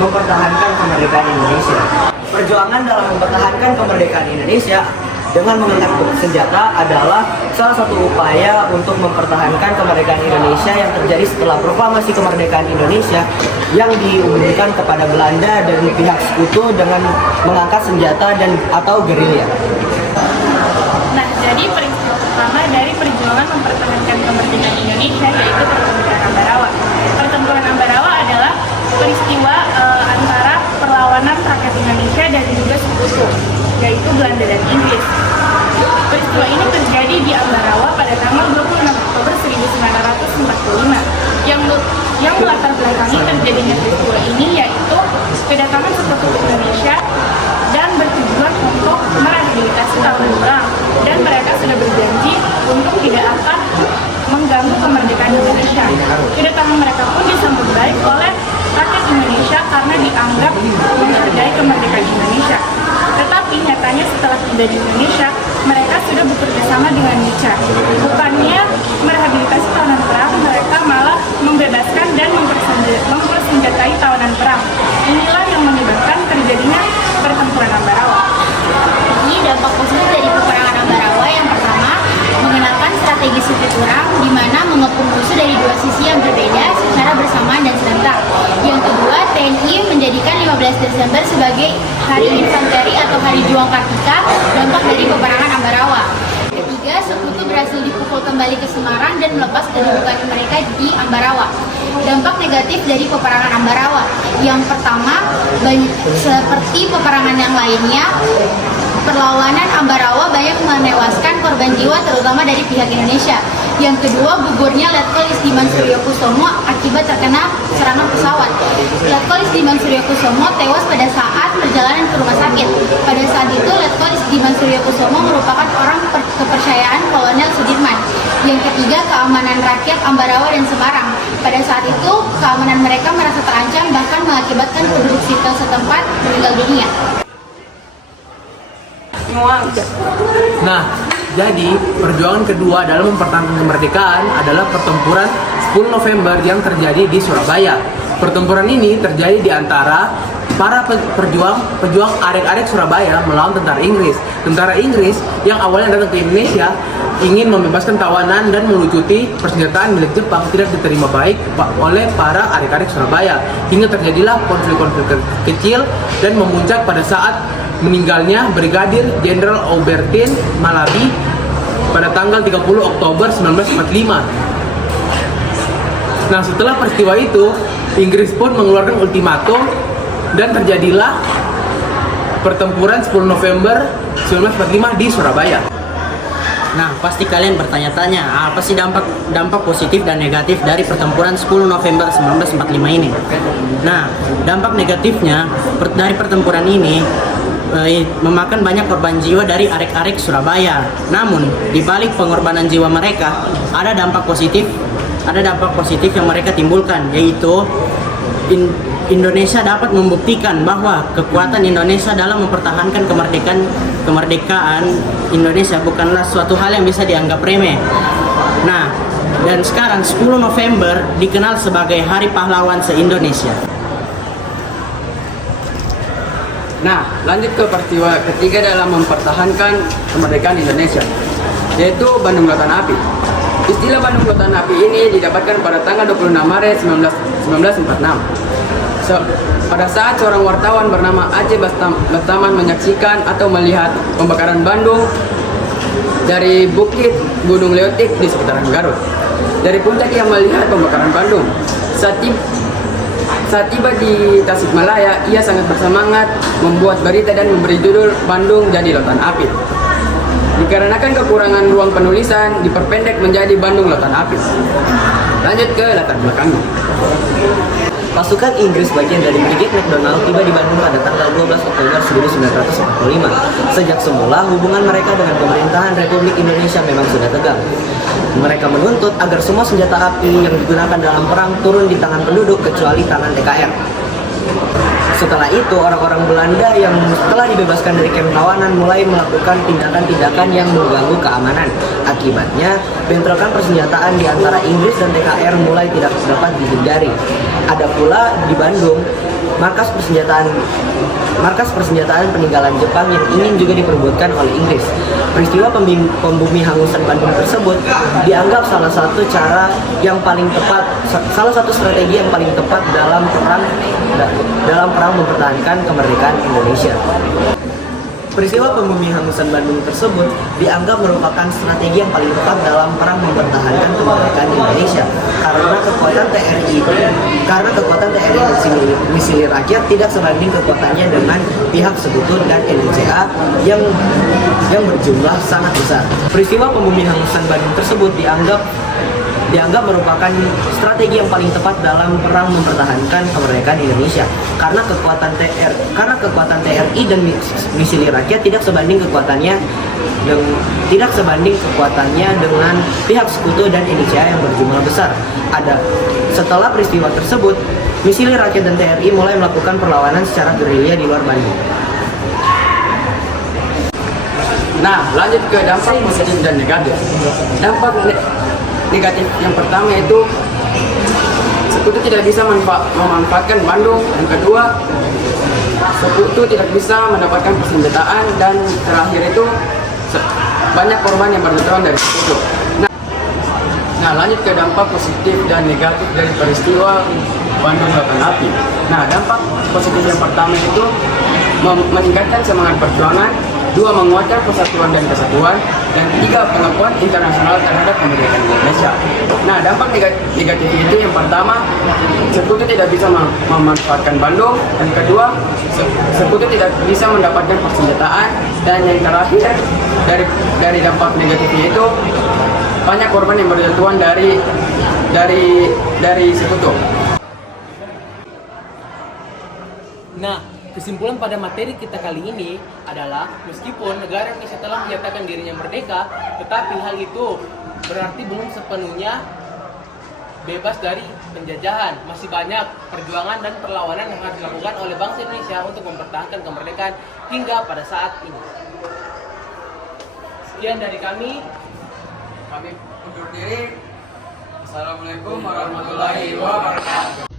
mempertahankan kemerdekaan Indonesia. Perjuangan dalam mempertahankan kemerdekaan Indonesia dengan mengangkat senjata adalah salah satu upaya untuk mempertahankan kemerdekaan Indonesia yang terjadi setelah proklamasi kemerdekaan Indonesia yang diumumkan kepada Belanda dan pihak sekutu dengan mengangkat senjata dan atau gerilya. Nah, jadi peristiwa pertama dari perjuangan mempertahankan kemerdekaan Indonesia yaitu pertempuran Ambarawa. Pertempuran Ambarawa adalah peristiwa antara perlawanan rakyat Indonesia dan juga sekutu, yaitu Belanda dan Inggris. Peristiwa ini terjadi di Ambarawa pada tanggal 26 Oktober 1945. Yang melatar belakangi terjadinya peristiwa ini yaitu kedatangan sekutu Indonesia dan bertujuan untuk merehabilitasi tawanan perang, dan mereka sudah berjanji untuk tidak akan mengganggu kemerdekaan Indonesia. Kedatangan mereka pun disambut baik oleh rakyat Indonesia karena dianggap menghargai kemerdekaan Indonesia. Tetapi nyatanya setelah tiba di Indonesia, mereka sudah bekerja sama dengan Nicha. Bukannya merehabilitasi tawanan perang, mereka malah membebaskan dan mempersenjatai tawanan perang. Inilah yang menyebabkan terjadinya pertempuran Ambarawa. Ini dampak positif dari peperangan Ambarawa yang pertama, mengenalkan strategi suku kurang, di mana mengepung musuh dari dua sisi yang berbeda secara bersamaan dan serentak. Yang kedua, TNI menjadikan 15 Desember sebagai Hari Infanteri atau Hari Juang Kartika, dampak dari peperangan Ambarawa. Ketiga, sekutu berhasil dipukul kembali ke Semarang dan melepas kedudukan mereka di Ambarawa. Dampak negatif dari peperangan Ambarawa. Yang pertama, seperti peperangan yang lainnya, perlawanan Ambarawa banyak menewaskan korban jiwa terutama dari pihak Indonesia. Yang kedua, gugurnya Letkol Isdiman Suryokusumo akibat terkena serangan pesawat. Letkol Isdiman Suryokusumo tewas pada saat perjalanan ke rumah sakit. Pada saat itu, Letkol Isdiman Suryokusumo merupakan orang kepercayaan Kolonel Sudirman. Yang ketiga, keamanan rakyat Ambarawa dan Semarang. Pada saat itu, keamanan mereka merasa terancam, bahkan mengakibatkan penduduk sipil setempat meninggal dunia. Nah, jadi perjuangan kedua dalam mempertahankan kemerdekaan adalah pertempuran 10 November yang terjadi di Surabaya. Pertempuran ini terjadi di antara para pejuang arek-arek Surabaya melawan tentara Inggris. Tentara Inggris yang awalnya datang ke Indonesia ingin membebaskan tawanan dan melucuti persenjataan milik Jepang tidak diterima baik oleh para arek-arek Surabaya. Hingga terjadilah konflik-konflik kecil dan memuncak pada saat meninggalnya Brigadir Jenderal Aubertin Malabi pada tanggal 30 Oktober 1945. Nah, setelah peristiwa itu, Inggris pun mengeluarkan ultimatum dan terjadilah pertempuran 10 November 1945 di Surabaya. Nah, pasti kalian bertanya-tanya, apa sih dampak positif dan negatif dari pertempuran 10 November 1945 ini? Nah, dampak negatifnya dari pertempuran ini memakan banyak korban jiwa dari arek-arek Surabaya. Namun, di balik pengorbanan jiwa mereka, ada dampak positif yang mereka timbulkan, yaitu Indonesia dapat membuktikan bahwa kekuatan Indonesia dalam mempertahankan kemerdekaan Indonesia bukanlah suatu hal yang bisa dianggap remeh. Nah, dan sekarang 10 November dikenal sebagai Hari Pahlawan se-Indonesia. Nah, lanjut ke peristiwa ketiga dalam mempertahankan kemerdekaan Indonesia, yaitu Bandung Lautan Api. Istilah Bandung Lautan Api ini didapatkan pada tanggal 26 Maret 1946. Pada saat seorang wartawan bernama Aceh Bastaman menyaksikan atau melihat pembakaran Bandung dari bukit Gunung Leotik di seputaran Garut. Dari puncak ia melihat pembakaran Bandung. Saat tiba di Tasikmalaya, ia sangat bersemangat membuat berita dan memberi judul Bandung Jadi Lautan Api. Dikarenakan kekurangan ruang penulisan, diperpendek menjadi Bandung Lautan Api. Lanjut ke latar belakangnya. Pasukan Inggris bagian dari Brigade MacDonald tiba di Bandung pada tanggal 12 Oktober 1945. Sejak semula, hubungan mereka dengan pemerintahan Republik Indonesia memang sudah tegang. Mereka menuntut agar semua senjata api yang digunakan dalam perang turun di tangan penduduk kecuali tangan TKR. Setelah itu, orang-orang Belanda yang telah dibebaskan dari kamp tawanan mulai melakukan tindakan-tindakan yang mengganggu keamanan. Akibatnya, bentrokan persenjataan di antara Inggris dan TKR mulai tidak dapat dihindari. Ada pula di Bandung, markas persenjataan peninggalan Jepang yang ingin juga diperebutkan oleh Inggris. Peristiwa pembumi hangusan Bandung tersebut dianggap salah satu strategi yang paling tepat dalam perang mempertahankan kemerdekaan Indonesia. Peristiwa pembumi hangusan Bandung tersebut dianggap merupakan strategi yang paling tepat dalam perang mempertahankan kemerdekaan Indonesia karena kekuatan TNI dan Misili Rakyat tidak sebanding kekuatannya dengan pihak Sekutu dan NCA yang berjumlah sangat besar. Peristiwa pembumi hangusan Bandung tersebut dianggap merupakan strategi yang paling tepat dalam perang mempertahankan kemerdekaan Indonesia karena kekuatan TNI dan Misili Rakyat tidak sebanding kekuatannya dengan pihak Sekutu dan NCA yang berjumlah besar. Setelah peristiwa tersebut, Misili Rakyat dan TNI mulai melakukan perlawanan secara gerilya di luar Bandung. Nah, lanjut ke dampak positif dan negatif. Dampak negatif yang pertama yaitu Sekutu tidak bisa memanfaatkan Bandung. Yang kedua, Sekutu tidak bisa mendapatkan persenjataan, dan terakhir itu banyak korban yang berjatuhan dari Sekutu. Nah, lanjut ke dampak positif dan negatif dari peristiwa Bandung Lautan Api. Nah, dampak positif yang pertama itu meningkatkan semangat perjuangan, 2. menguatkan persatuan dan kesatuan, dan 3. pengakuan internasional terhadap kemerdekaan Indonesia. Nah, dampak negatif itu yang pertama, Sekutu tidak bisa memanfaatkan Bandung, dan kedua, Sekutu tidak bisa mendapatkan persenjataan, dan yang terakhir dari dampak negatifnya itu banyak korban yang berjatuhan dari Sekutu. Nah, kesimpulan pada materi kita kali ini adalah meskipun negara Indonesia telah menyatakan dirinya merdeka, tetapi hal itu berarti belum sepenuhnya bebas dari penjajahan. Masih banyak perjuangan dan perlawanan yang harus dilakukan oleh bangsa Indonesia untuk mempertahankan kemerdekaan hingga pada saat ini. Sekian dari kami Kami undur diri. Assalamualaikum warahmatullahi wabarakatuh.